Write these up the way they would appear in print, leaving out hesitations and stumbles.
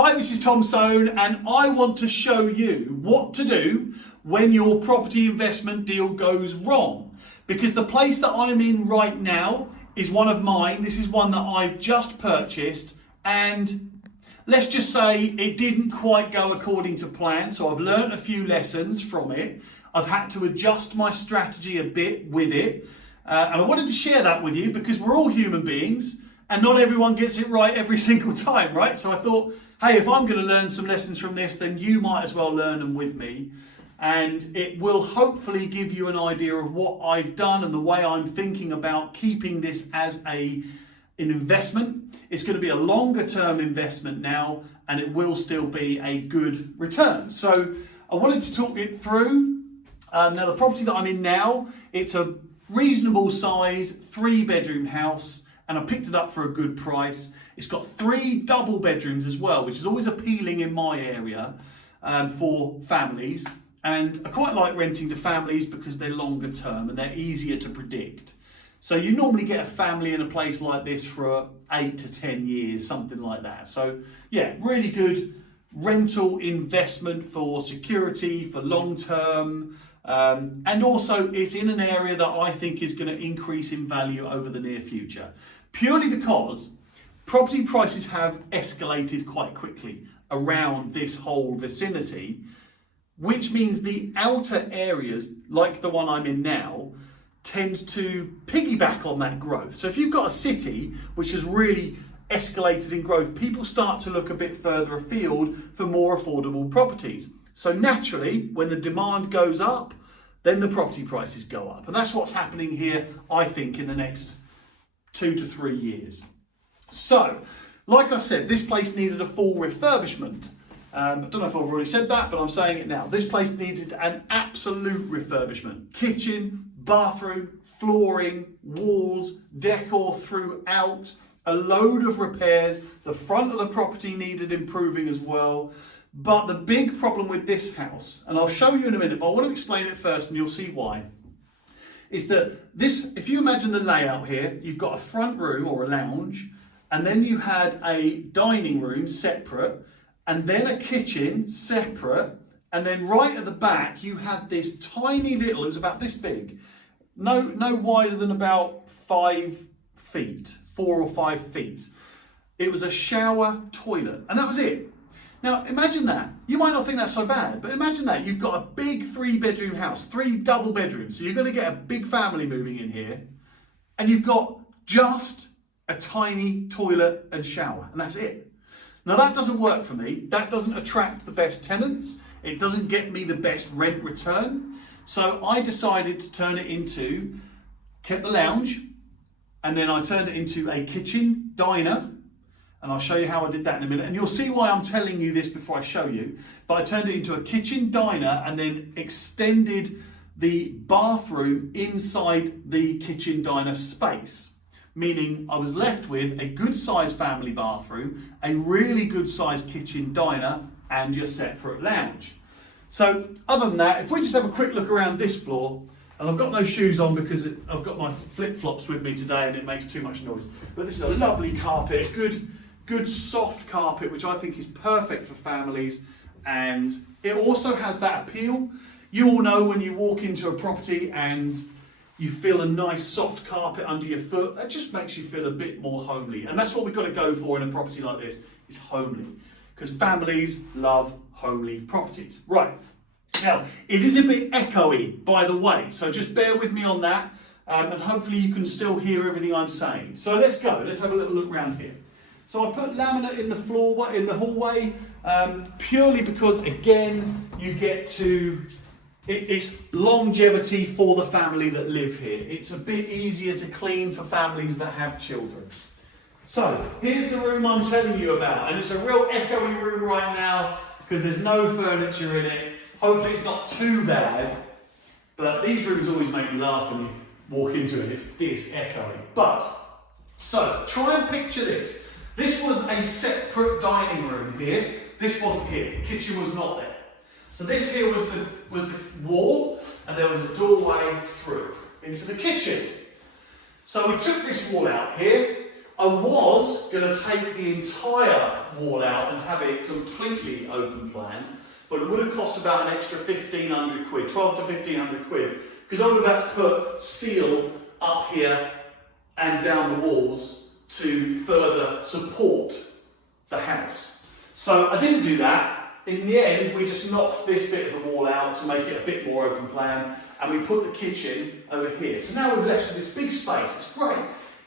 Hi, this is Tom Soane and I want to show you what to do when your property investment deal goes wrong. Because the place that I'm in right now is one of mine. This is one that I've just purchased and let's just say it didn't quite go according to plan. So I've learned a few lessons from it. I've had to adjust my strategy a bit with it. And I wanted to share that with you because we're all human beings and not everyone gets it right every single time, right? So I thought, hey, if I'm going to learn some lessons from this, then you might as well learn them with me. And it will hopefully give you an idea of what I've done and the way I'm thinking about keeping this as an investment. It's going to be a longer term investment now, and it will still be a good return. So I wanted to talk it through. Now the property that I'm in now, it's a reasonable size 3-bedroom house, and I picked it up for a good price. It's got 3 double bedrooms as well, which is always appealing in my area for families. And I quite like renting to families because they're longer term and they're easier to predict. So you normally get a family in a place like this for 8 to 10 years, something like that. So yeah, really good rental investment for security, for long term. And also it's in an area that I think is going to increase in value over the near future. Purely because property prices have escalated quite quickly around this whole vicinity, which means the outer areas, like the one I'm in now, tend to piggyback on that growth. So if you've got a city which has really escalated in growth, people start to look a bit further afield for more affordable properties. So naturally, when the demand goes up, then the property prices go up. And that's what's happening here, I think, in the next 2 to 3 years. So, like I said, this place needed a full refurbishment. I don't know if I've already said that, but I'm saying it now. This place needed an absolute refurbishment. Kitchen, bathroom, flooring, walls, decor throughout, a load of repairs. The front of the property needed improving as well. But the big problem with this house, and I'll show you in a minute, but I want to explain it first and you'll see why, is that this, if you imagine the layout here, you've got a front room or a lounge, and then you had a dining room separate, and then a kitchen separate, and then right at the back you had this tiny little, it was about this big, no wider than about 5 feet, 4 or 5 feet. It was a shower toilet, and that was it. Now imagine that. You might not think that's so bad, but imagine that. You've got a big 3-bedroom house, 3 double bedrooms, so you're going to get a big family moving in here, and you've got just a tiny toilet and shower, and that's it. Now that doesn't work for me. That doesn't attract the best tenants. It doesn't get me the best rent return. So I decided to turn it into, kept the lounge, and then I turned it into a kitchen diner. And I'll show you how I did that in a minute. And you'll see why I'm telling you this before I show you. But I turned it into a kitchen diner and then extended the bathroom inside the kitchen diner space. Meaning I was left with a good sized family bathroom, a really good sized kitchen diner, and your separate lounge. So other than that, if we just have a quick look around this floor, and I've got no shoes on because I've got my flip-flops with me today and it makes too much noise. But this is a lovely carpet, good soft carpet, which I think is perfect for families. And it also has that appeal. You all know when you walk into a property and you feel a nice soft carpet under your foot, that just makes you feel a bit more homely. And that's what we've got to go for in a property like this, is homely. Because families love homely properties. Right, now, it is a bit echoey, by the way, so just bear with me on that, and hopefully you can still hear everything I'm saying. So let's go, let's have a little look around here. So I put laminate in the floor, in the hallway, purely because, again, you get to, it's longevity for the family that live here. It's a bit easier to clean for families that have children. So here's the room I'm telling you about, and it's a real echoey room right now because there's no furniture in it. Hopefully it's not too bad, but these rooms always make me laugh when you walk into it. It's this echoey. But, so try and picture this. This was a separate dining room here. This wasn't here. The kitchen was not there. So this here was the wall, and there was a doorway through into the kitchen. So we took this wall out here. I was going to take the entire wall out and have it completely open plan, but it would have cost about an extra 1,500 quid, 12 to 1,500 quid, because I would have had to put steel up here and down the walls to further support the house. So I didn't do that. In the end, we just knocked this bit of the wall out to make it a bit more open plan, and we put the kitchen over here. So now we're left with this big space. It's great.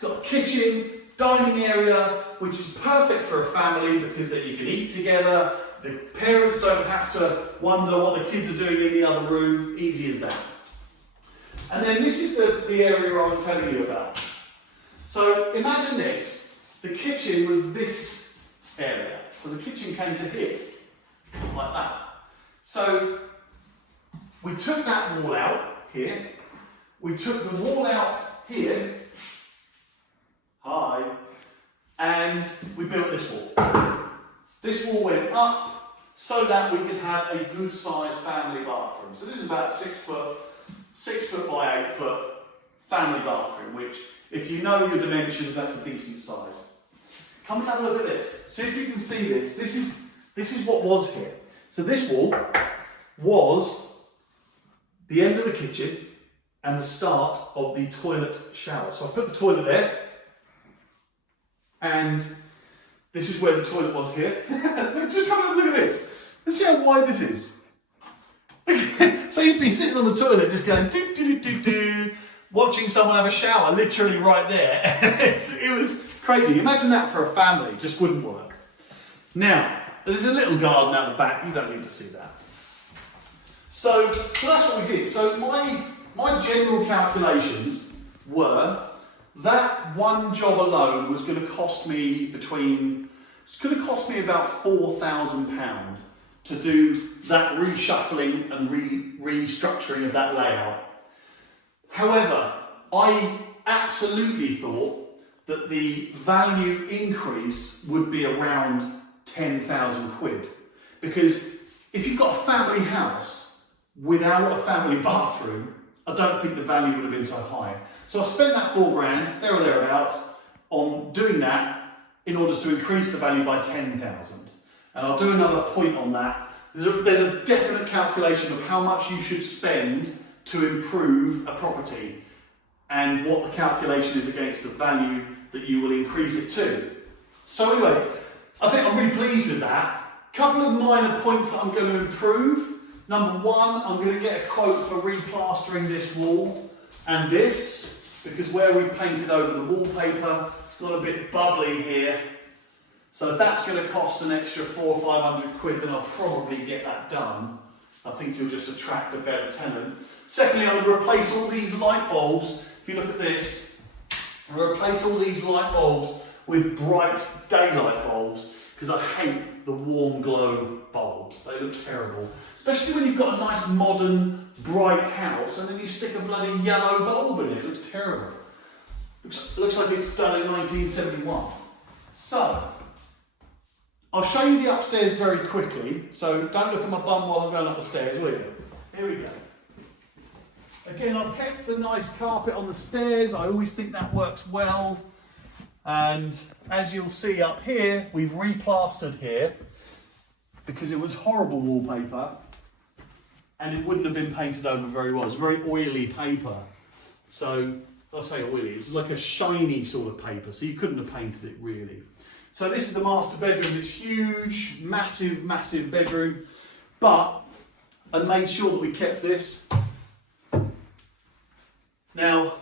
Got a kitchen, dining area, which is perfect for a family because then you can eat together. The parents don't have to wonder what the kids are doing in the other room. Easy as that. And then this is the area I was telling you about. So imagine this. The kitchen was this area. So the kitchen came to here, like that. So we took that wall out here. We took the wall out here. Hi. And we built this wall. This wall went up so that we can have a good sized family bathroom. So this is about 6 foot by 8 foot family bathroom, which if you know your dimensions, that's a decent size. Come and have a look at this. See if you can see this. This is what was here. So this wall was the end of the kitchen and the start of the toilet shower. So I put the toilet there, and this is where the toilet was here. Just come and look at this. Let's see how wide this is. So you'd be sitting on the toilet just going do do do do do, watching someone have a shower literally right there. It was crazy. Imagine that for a family, just wouldn't work. Now, there's a little garden out the back, you don't need to see that. So that's what we did. So my general calculations were that one job alone was going to cost me about £4,000 to do that reshuffling and restructuring of that layout. However, I absolutely thought that the value increase would be around 10,000 quid. Because if you've got a family house without a family bathroom, I don't think the value would have been so high. So I spent that £4,000, there or thereabouts, on doing that in order to increase the value by 10,000. And I'll do another point on that. There's a definite calculation of how much you should spend to improve a property and what the calculation is against the value that you will increase it to. So anyway, I think I'm really pleased with that. Couple of minor points that I'm going to improve. Number one, I'm going to get a quote for replastering this wall and this, because where we've painted over the wallpaper, it's got a bit bubbly here. So if that's going to cost an extra 400 or 500 quid, then I'll probably get that done. I think you'll just attract a better tenant. Secondly, I'm going to replace all these light bulbs. If you look at this, I'm going to replace all these light bulbs with bright daylight bulbs, because I hate the warm glow bulbs. They look terrible. Especially when you've got a nice modern bright house and then you stick a bloody yellow bulb in it. It looks terrible. Looks like it's done in 1971. So, I'll show you the upstairs very quickly, so don't look at my bum while I'm going up the stairs, will you? Here we go. Again, I've kept the nice carpet on the stairs. I always think that works well. And as you'll see up here, we've replastered here because it was horrible wallpaper and it wouldn't have been painted over very well. It's very oily paper. So, I say oily, it was like a shiny sort of paper, so you couldn't have painted it really. So this is the master bedroom. It's huge, massive, massive bedroom, but I made sure that we kept this. Now,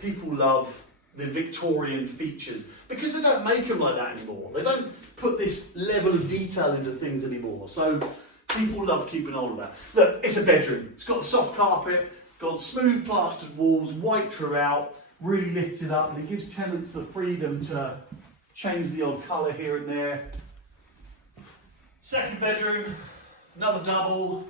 people love the Victorian features because they don't make them like that anymore. They don't put this level of detail into things anymore. So people love keeping hold of that. Look, it's a bedroom. It's got the soft carpet, got smooth plastered walls, white throughout, really lifted up, and it gives tenants the freedom to change the odd colour here and there. Second bedroom, another double,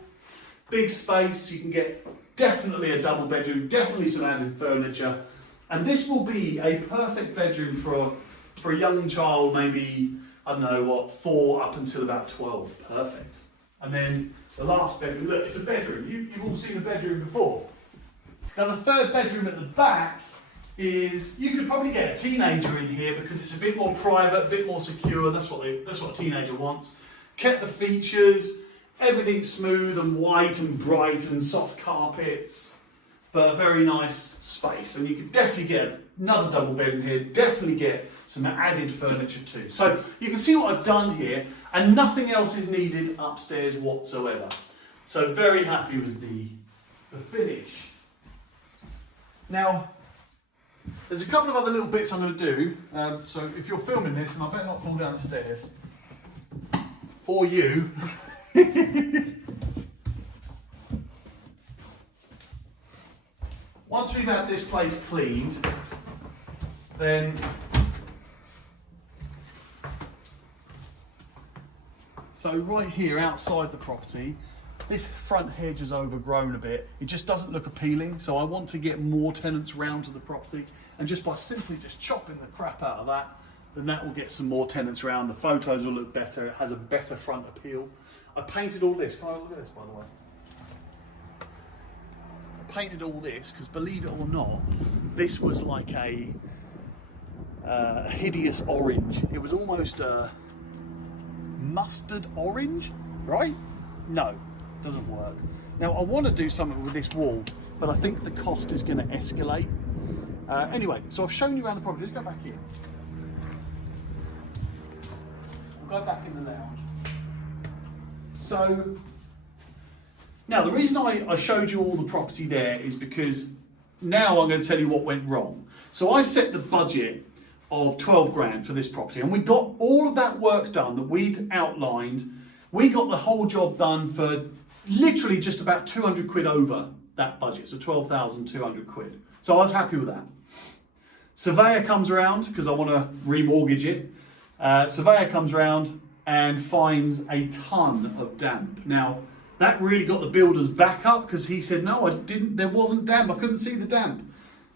big space. You can get definitely a double bedroom, definitely some added furniture. And this will be a perfect bedroom for a young child, maybe, I don't know what, 4 up until about 12. Perfect. And then the last bedroom, look, it's a bedroom. You've all seen a bedroom before. Now the third bedroom at the back is you could probably get a teenager in here because it's a bit more private, a bit more secure. That's what a teenager wants. Kept the features, everything's smooth and white and bright and soft carpets, but a very nice space. And you could definitely get another double bed in here, definitely get some added furniture too. So you can see what I've done here, and nothing else is needed upstairs whatsoever. So very happy with the finish. Now, there's a couple of other little bits I'm going to do. So if you're filming this, and I better not fall down the stairs, or you. Once we've had this place cleaned, then so right here outside the property, this front hedge is overgrown a bit. It just doesn't look appealing, so I want to get more tenants round to the property, and just by simply just chopping the crap out of that, then that will get some more tenants around. The photos will look better, it has a better front appeal. I painted all this, can I look at this by the way? I painted all this because, believe it or not, this was like a hideous orange. It was almost a mustard orange, right? No, doesn't work. Now I want to do something with this wall, but I think the cost is going to escalate. Anyway, so I've shown you around the property. Let's go back in. We'll go back in the lounge. So now the reason I showed you all the property there is because now I'm going to tell you what went wrong. So I set the budget of 12 grand for this property, and we got all of that work done that we'd outlined. We got the whole job done for literally just about 200 quid over that budget, so 12,200 quid. So I was happy with that. Surveyor comes around, because I want to remortgage it. Surveyor comes around and finds a ton of damp. Now, that really got the builders back up, because he said, no, there wasn't damp, I couldn't see the damp.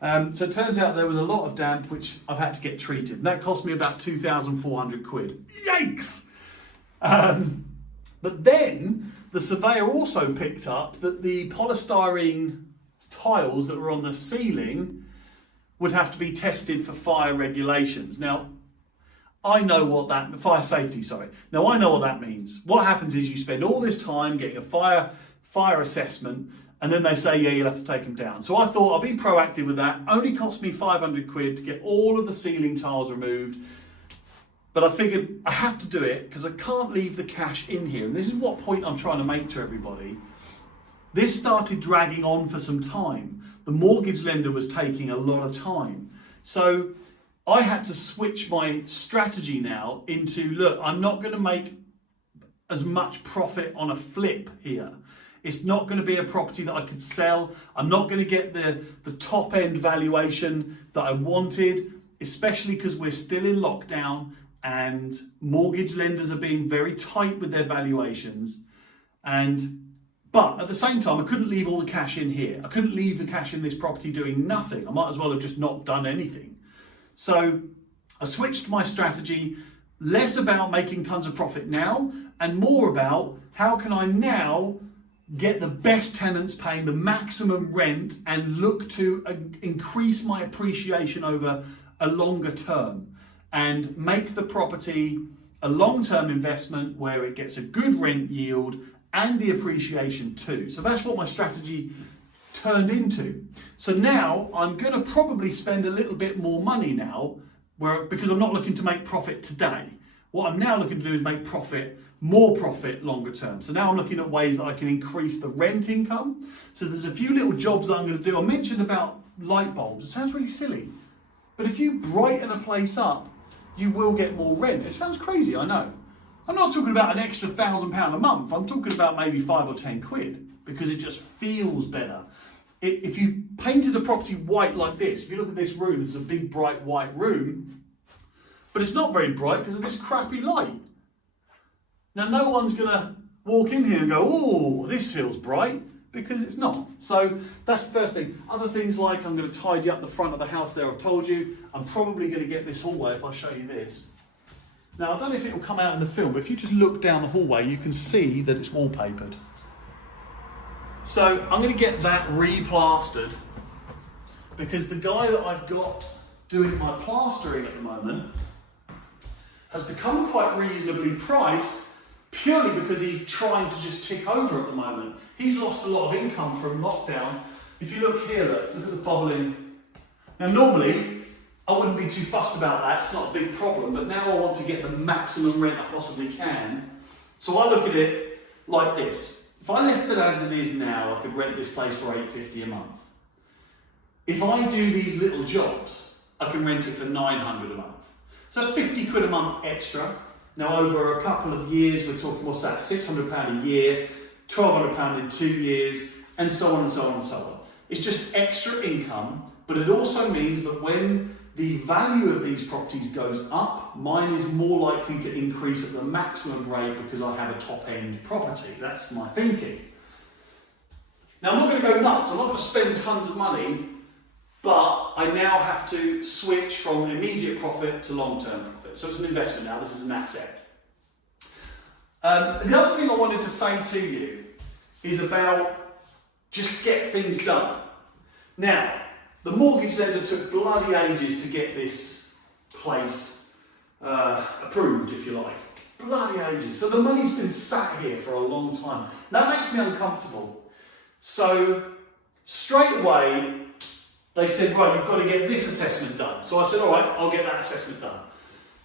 So it turns out there was a lot of damp, which I've had to get treated. And that cost me about 2,400 quid. Yikes! But then the surveyor also picked up that the polystyrene tiles that were on the ceiling would have to be tested for fire regulations. Now, I know what that, fire safety, sorry. Now I know what that means. What happens is you spend all this time getting a fire assessment, and then they say, yeah, you'll have to take them down. So I thought I'll be proactive with that. Only cost me 500 quid to get all of the ceiling tiles removed. But I figured I have to do it because I can't leave the cash in here. And this is what point I'm trying to make to everybody. This started dragging on for some time. The mortgage lender was taking a lot of time. So I had to switch my strategy now into, look, I'm not going to make as much profit on a flip here. It's not going to be a property that I could sell. I'm not going to get the top end valuation that I wanted, especially because we're still in lockdown and mortgage lenders are being very tight with their valuations. But at the same time, I couldn't leave all the cash in here. I couldn't leave the cash in this property doing nothing. I might as well have just not done anything. So I switched my strategy, less about making tons of profit now and more about how can I now get the best tenants paying the maximum rent and look to increase my appreciation over a longer term and make the property a long-term investment where it gets a good rent yield and the appreciation too. So that's what my strategy turned into. So now I'm going to probably spend a little bit more money now because I'm not looking to make profit today. What I'm now looking to do is make more profit longer term. So now I'm looking at ways that I can increase the rent income. So there's a few little jobs that I'm going to do. I mentioned about light bulbs. It sounds really silly, but if you brighten a place up, you will get more rent. It sounds crazy, I know. I'm not talking about an extra £1,000 a month. I'm talking about maybe 5 or 10 quid because it just feels better. If you painted a property white like this, if you look at this room, this is a big bright white room, but it's not very bright because of this crappy light. Now, no one's going to walk in here and go, oh, this feels bright, because it's not. So that's the first thing. Other things like I'm going to tidy up the front of the house there, I've told you. I'm probably going to get this hallway if I show you this. Now, I don't know if it will come out in the film, but if you just look down the hallway, you can see that it's wallpapered. So I'm going to get that replastered because the guy that I've got doing my plastering at the moment has become quite reasonably priced purely because he's trying to just tick over at the moment. He's lost a lot of income from lockdown. If you look here, look at the bubbling. Now normally, I wouldn't be too fussed about that, it's not a big problem, but now I want to get the maximum rent I possibly can. So I look at it like this. If I left it as it is now, I could rent this place for $850 a month. If I do these little jobs, I can rent it for $900 a month. So that's 50 quid a month extra. Now over a couple of years, we're talking, what's that, £600 a year, £1,200 in 2 years, and so on and so on and so on. It's just extra income, but it also means that when the value of these properties goes up, mine is more likely to increase at the maximum rate because I have a top-end property. That's my thinking. Now I'm not going to go nuts, I'm not going to spend tons of money, but I now have to switch from immediate profit to long-term profit. So it's an investment now, this is an asset. The other thing I wanted to say to you is about just get things done. Now, the mortgage lender took bloody ages to get this place approved, if you like. Bloody ages. So the money's been sat here for a long time. That makes me uncomfortable. So straight away, they said, right, you've got to get this assessment done. So I said, all right, I'll get that assessment done.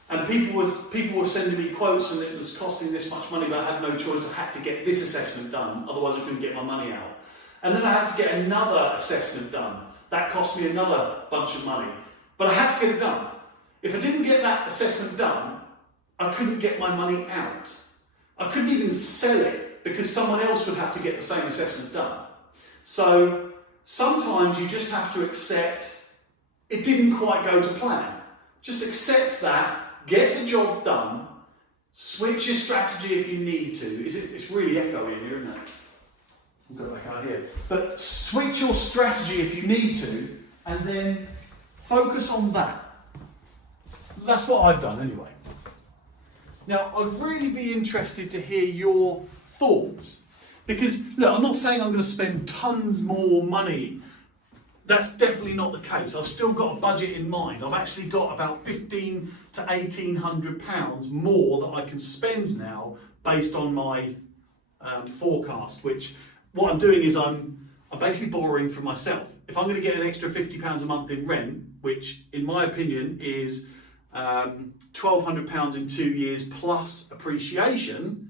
And people were sending me quotes and it was costing this much money, but I had no choice. I had to get this assessment done, otherwise I couldn't get my money out. And then I had to get another assessment done. That cost me another bunch of money. But I had to get it done. If I didn't get that assessment done, I couldn't get my money out. I couldn't even sell it because someone else would have to get the same assessment done. So sometimes you just have to accept it didn't quite go to plan. Just accept that, get the job done, switch your strategy if you need to. It's really echoey in here, isn't it? I'll go back out here. But switch your strategy if you need to, and then focus on that. That's what I've done anyway. Now, I'd really be interested to hear your thoughts. Because, look, I'm not saying I'm going to spend tons more money. That's definitely not the case. I've still got a budget in mind. I've actually got about £1,500 to £1,800 more that I can spend now based on my forecast, which what I'm doing is I'm basically borrowing from myself. If I'm going to get an extra £50 a month in rent, which in my opinion is £1,200 in 2 years plus appreciation,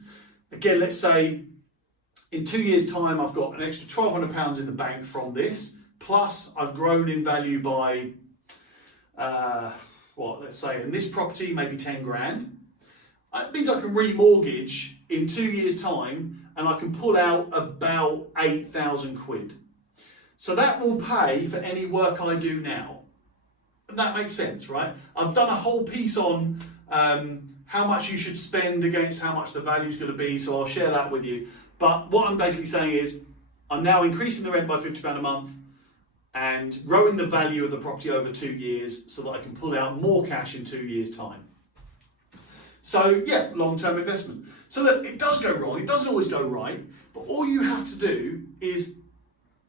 again, let's say in 2 years' time I've got an extra £1,200 in the bank from this, plus I've grown in value by, let's say in this property, maybe 10 grand. It means I can remortgage in 2 years' time and I can pull out about 8,000 quid. So that will pay for any work I do now. And that makes sense, right? I've done a whole piece on how much you should spend against how much the value is going to be, so I'll share that with you. But what I'm basically saying is I'm now increasing the rent by £50 a month and growing the value of the property over 2 years so that I can pull out more cash in 2 years' time. So yeah, long-term investment. So look, it does go wrong, it doesn't always go right, but all you have to do is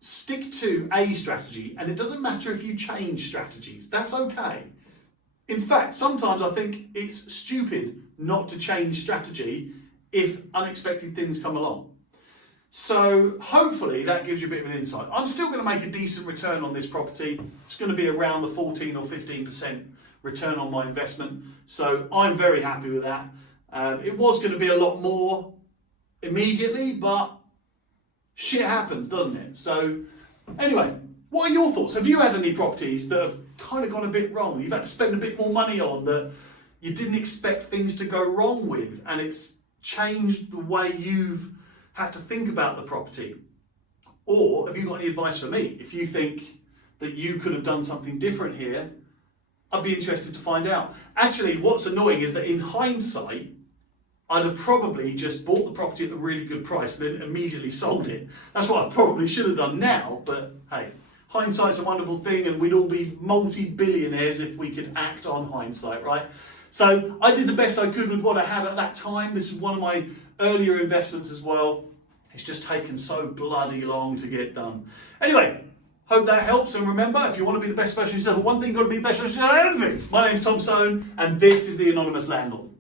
stick to a strategy, and it doesn't matter if you change strategies, that's okay. In fact, sometimes I think it's stupid not to change strategy if unexpected things come along. So hopefully that gives you a bit of an insight. I'm still going to make a decent return on this property. It's going to be around the 14 or 15% return on my investment. So I'm very happy with that. It was going to be a lot more immediately, but shit happens, doesn't it? So anyway, what are your thoughts? Have you had any properties that have kind of gone a bit wrong? You've had to spend a bit more money on that you didn't expect things to go wrong with, and it's changed the way you've had to think about the property? Or have you got any advice for me? If you think that you could have done something different here, I'd be interested to find out. Actually, what's annoying is that in hindsight, I'd have probably just bought the property at a really good price and then immediately sold it. That's what I probably should have done now, but hey, hindsight's a wonderful thing and we'd all be multi-billionaires if we could act on hindsight, right? So I did the best I could with what I had at that time. This is one of my earlier investments as well. It's just taken so bloody long to get done. Anyway, Hope that helps. And remember, if you want to be the best version of yourself, one thing you've got to be the best version of anything. My name's Tom Soane, and this is the Anonymous Landlord.